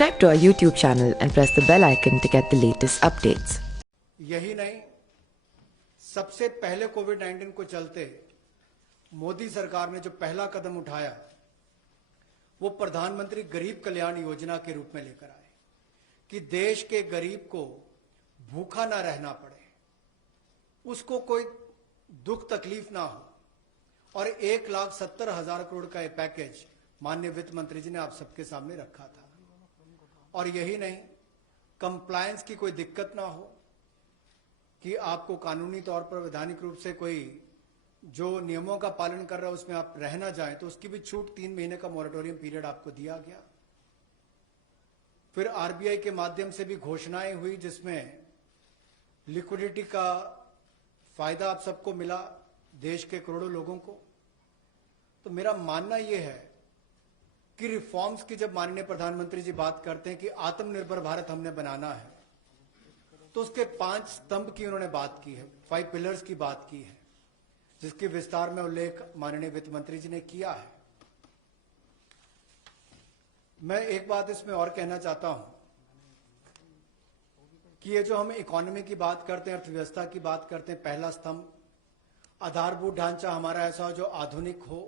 Subscribe to our YouTube channel and press the bell icon to get the latest updates. यही नहीं, सबसे पहले कोविड-19 को चलते मोदी सरकार ने जो पहला कदम उठाया वो प्रधानमंत्री गरीब कल्याण योजना के रूप में लेकर आए कि देश के गरीब को भूखा ना रहना पड़े, उसको कोई दुख तकलीफ ना हो। और 1,70,000 करोड़ का ये पैकेज माननीय वित्त मंत्री जी ने आप सबके सामने रखा था। और यही नहीं, कंप्लायंस की कोई दिक्कत ना हो कि आपको कानूनी तौर पर वैधानिक रूप से कोई जो नियमों का पालन कर रहा है उसमें आप रह ना जाएं, तो उसकी भी छूट 3 महीने का मॉरेटोरियम पीरियड आपको दिया गया। फिर आरबीआई के माध्यम से भी घोषणाएं हुई जिसमें लिक्विडिटी का फायदा आप सबको मिला, देश के करोड़ों लोगों को। तो मेरा मानना यह है कि रिफॉर्म्स की जब माननीय प्रधानमंत्री जी बात करते हैं कि आत्मनिर्भर भारत हमने बनाना है, तो उसके 5 स्तंभ की उन्होंने बात की है, 5 पिलर्स की बात की है, जिसके विस्तार में उल्लेख माननीय वित्त मंत्री जी ने किया है। मैं एक बात इसमें और कहना चाहता हूं कि ये जो हम इकोनॉमी की बात करते हैं, अर्थव्यवस्था की बात करते हैं, पहला स्तंभ आधारभूत ढांचा हमारा ऐसा हो जो आधुनिक हो।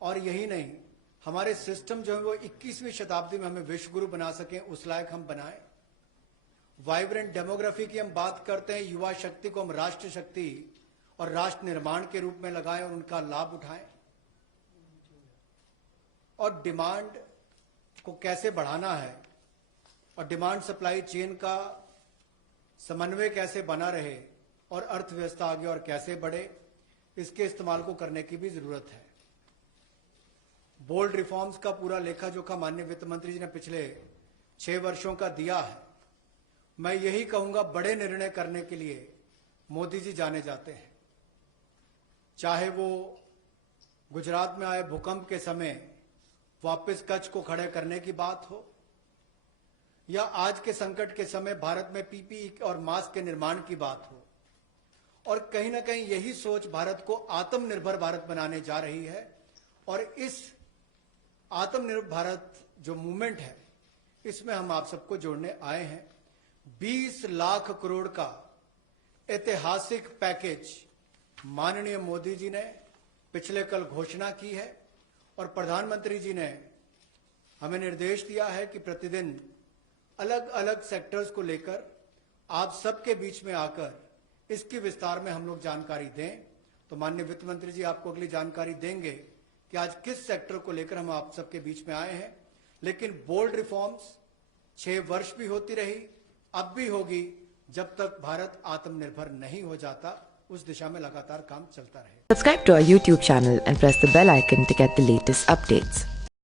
और यही नहीं, हमारे सिस्टम जो है वो 21वीं शताब्दी में हमें विश्व गुरु बना सकें, उस लायक हम बनाएं। वाइब्रेंट डेमोग्राफी की हम बात करते हैं, युवा शक्ति को हम राष्ट्र शक्ति और राष्ट्र निर्माण के रूप में लगाएं और उनका लाभ उठाएं। और डिमांड को कैसे बढ़ाना है और डिमांड सप्लाई चेन का समन्वय कैसे बना रहे और अर्थव्यवस्था आगे और कैसे बढ़े, इसके इस्तेमाल को करने की भी जरूरत है। बोल्ड रिफॉर्म्स का पूरा लेखा जोखा माननीय वित्त मंत्री जी ने पिछले 6 वर्षों का दिया है। मैं यही कहूंगा, बड़े निर्णय करने के लिए मोदी जी जाने जाते हैं। चाहे वो गुजरात में आए भूकंप के समय वापस कच्छ को खड़े करने की बात हो, या आज के संकट के समय भारत में पीपीई और मास्क के निर्माण की बात हो। और कहीं ना कहीं यही सोच भारत को आत्मनिर्भर भारत बनाने जा रही है। और इस आत्मनिर्भर भारत जो मूवमेंट है, इसमें हम आप सबको जोड़ने आए हैं। 20 लाख करोड़ का ऐतिहासिक पैकेज माननीय मोदी जी ने पिछले कल घोषणा की है और प्रधानमंत्री जी ने हमें निर्देश दिया है कि प्रतिदिन अलग अलग सेक्टर्स को लेकर आप सबके बीच में आकर इसकी विस्तार में हम लोग जानकारी दें। तो माननीय वित्त मंत्री जी आपको अगली जानकारी देंगे कि आज किस सेक्टर को लेकर हम आप सबके बीच में आए हैं। लेकिन बोल्ड रिफॉर्म्स 6 वर्ष भी होती रही, अब भी होगी, जब तक भारत आत्मनिर्भर नहीं हो जाता। उस दिशा में लगातार काम चलता रहे। Subscribe to our YouTube channel and press the bell icon to get the latest updates.